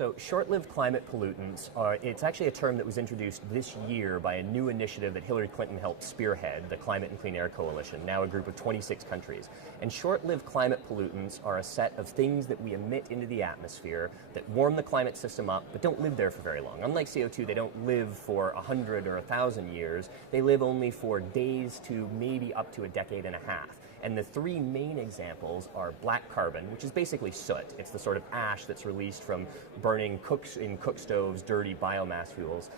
So short-lived climate pollutants it's actually a term that was introduced this year by a new initiative that Hillary Clinton helped spearhead, the Climate and Clean Air Coalition, now a group of 26 countries. And short-lived climate pollutants are a set of things that we emit into the atmosphere that warm the climate system up, but don't live there for very long. Unlike CO2, they don't live for 100 or 1,000 years. They live only for days to maybe up to a decade and a half. And the three main examples are black carbon, which is basically soot. It's the sort of ash that's released from burning in cook stoves, dirty biomass fuels.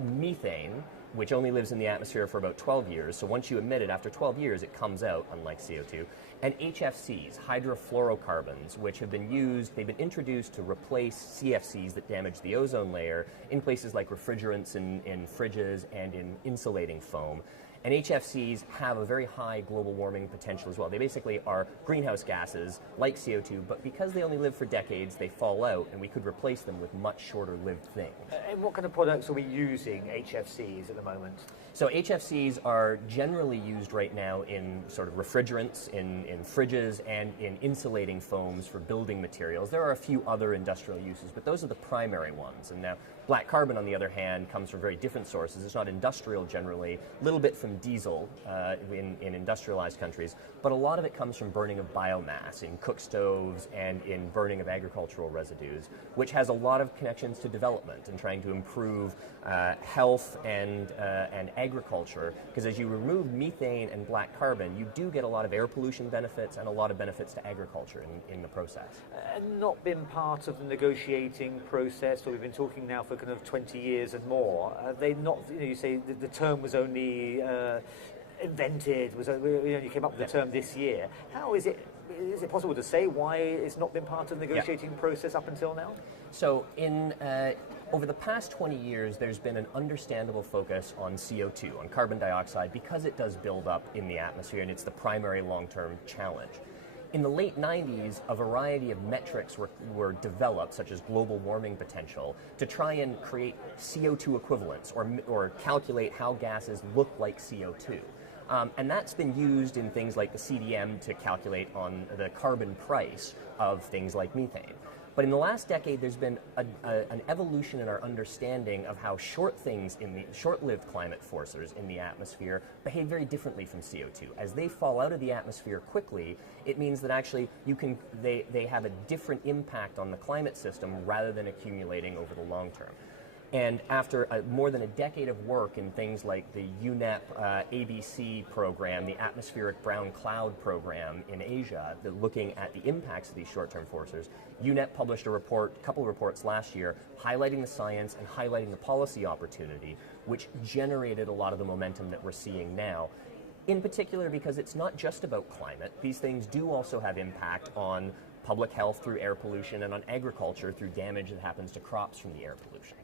Methane, which only lives in the atmosphere for about 12 years. So once you emit it, after 12 years, it comes out, unlike CO2. And HFCs, hydrofluorocarbons, which have been used, they've been introduced to replace CFCs that damage the ozone layer in places like refrigerants in fridges and in insulating foam. And HFCs have a very high global warming potential as well. They basically are greenhouse gases like CO2, but because they only live for decades, they fall out, and we could replace them with much shorter lived things. And what kind of products are we using HFCs at the moment? So HFCs are generally used right now in sort of refrigerants, in fridges, and in insulating foams for building materials. There are a few other industrial uses, but those are the primary ones. And now black carbon, on the other hand, comes from very different sources. It's not industrial generally, a little bit from diesel in industrialized countries, but a lot of it comes from burning of biomass in cook stoves and in burning of agricultural residues, which has a lot of connections to development and trying to improve health and agriculture, because as you remove methane and black carbon, you do get a lot of air pollution benefits and a lot of benefits to agriculture in the process. And not been part of the negotiating process, or we've been talking now for kind of 20 years and more. They not, you say the term was only invented, you came up with the term this year. How is it possible to say why it's not been part of the negotiating process up until now? So over the past 20 years, there's been an understandable focus on CO2, on carbon dioxide, because it does build up in the atmosphere and it's the primary long-term challenge. In the late 90s, a variety of metrics were developed, such as global warming potential, to try and create CO2 equivalents or calculate how gases look like CO2. And that's been used in things like the CDM to calculate on the carbon price of things like methane. But in the last decade, there's been an evolution in our understanding of how short-lived climate forcers in the atmosphere behave very differently from CO2. As they fall out of the atmosphere quickly, it means that actually they have a different impact on the climate system rather than accumulating over the long term. And after more than a decade of work in things like the UNEP ABC program, the Atmospheric Brown Cloud program in Asia, looking at the impacts of these short-term forcers, UNEP published a couple of reports last year highlighting the science and highlighting the policy opportunity, which generated a lot of the momentum that we're seeing now. In particular, because it's not just about climate. These things do also have impact on public health through air pollution and on agriculture through damage that happens to crops from the air pollution.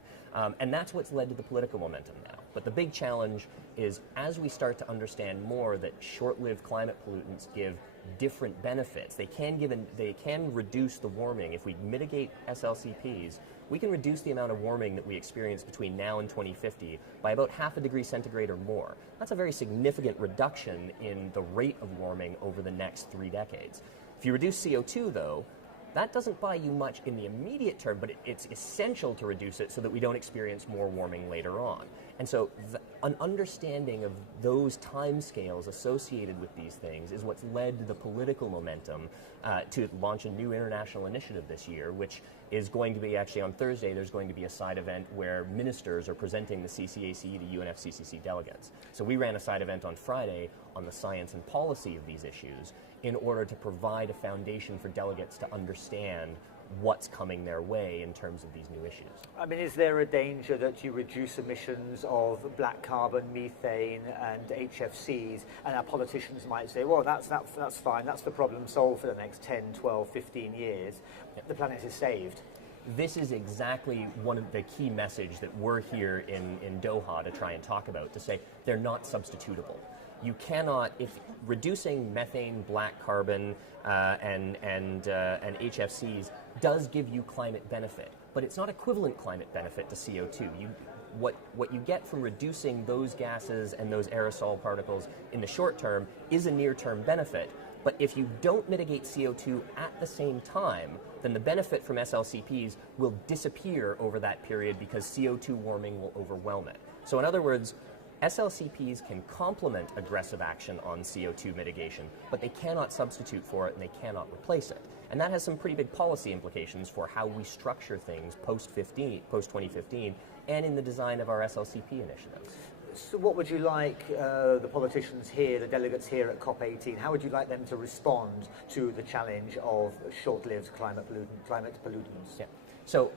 And that's what's led to the political momentum now. But the big challenge is, as we start to understand more that short-lived climate pollutants give different benefits, they can reduce the warming. If we mitigate SLCPs, we can reduce the amount of warming that we experience between now and 2050 by about 0.5 degree centigrade or more. That's a very significant reduction in the rate of warming over the next 3 decades. If you reduce CO2, though, that doesn't buy you much in the immediate term, but it's essential to reduce it so that we don't experience more warming later on. And so an understanding of those timescales associated with these things is what's led to the political momentum to launch a new international initiative this year, which is going to be actually on Thursday. There's going to be a side event where ministers are presenting the CCAC to UNFCCC delegates. So we ran a side event on Friday on the science and policy of these issues in order to provide a foundation for delegates to understand what's coming their way in terms of these new issues. I mean, is there a danger that you reduce emissions of black carbon, methane and HFCs, and our politicians might say, well, that's fine, that's the problem solved for the next 10, 12, 15 years, the planet is saved? This is exactly one of the key message that we're here in Doha to try and talk about, to say they're not substitutable. You cannot, if reducing methane, black carbon, and HFCs does give you climate benefit, but it's not equivalent climate benefit to CO2. What you get from reducing those gases and those aerosol particles in the short term is a near-term benefit. But if you don't mitigate CO2 at the same time, then the benefit from SLCPs will disappear over that period because CO2 warming will overwhelm it. So in other words, SLCPs can complement aggressive action on CO2 mitigation, but they cannot substitute for it and they cannot replace it. And that has some pretty big policy implications for how we structure things post-2015, and in the design of our SLCP initiatives. So what would you like the politicians here, the delegates here at COP18, how would you like them to respond to the challenge of short-lived climate pollutants? Yeah. So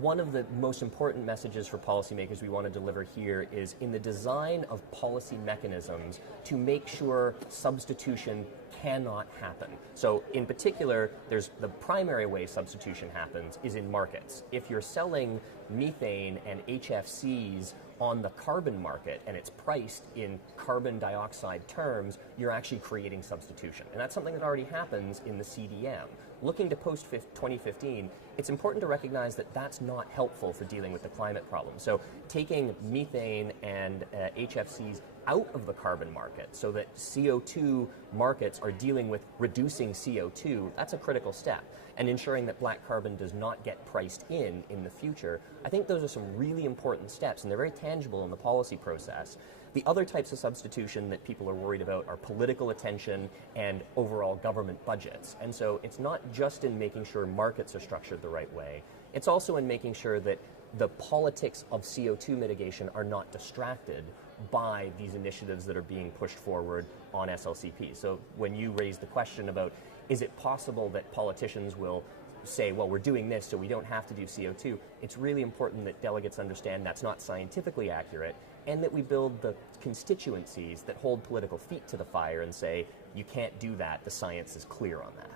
one of the most important messages for policymakers we want to deliver here is in the design of policy mechanisms to make sure substitution cannot happen. So in particular, there's the primary way substitution happens is in markets. If you're selling methane and HFCs on the carbon market and it's priced in carbon dioxide terms, you're actually creating substitution. And that's something that already happens in the CDM. Looking to post-2015, it's important to recognize that that's not helpful for dealing with the climate problem. So taking methane and HFCs out of the carbon market so that CO2 markets are dealing with reducing CO2, that's a critical step. And ensuring that black carbon does not get priced in the future, I think those are some really important steps, and they're very tangible in the policy process. The other types of substitution that people are worried about are political attention and overall government budgets. And so it's not just in making sure markets are structured the right way, it's also in making sure that the politics of CO2 mitigation are not distracted by these initiatives that are being pushed forward on SLCP. So when you raise the question about, is it possible that politicians will say, well, we're doing this so we don't have to do CO2, it's really important that delegates understand that's not scientifically accurate, and that we build the constituencies that hold political feet to the fire and say, you can't do that, the science is clear on that.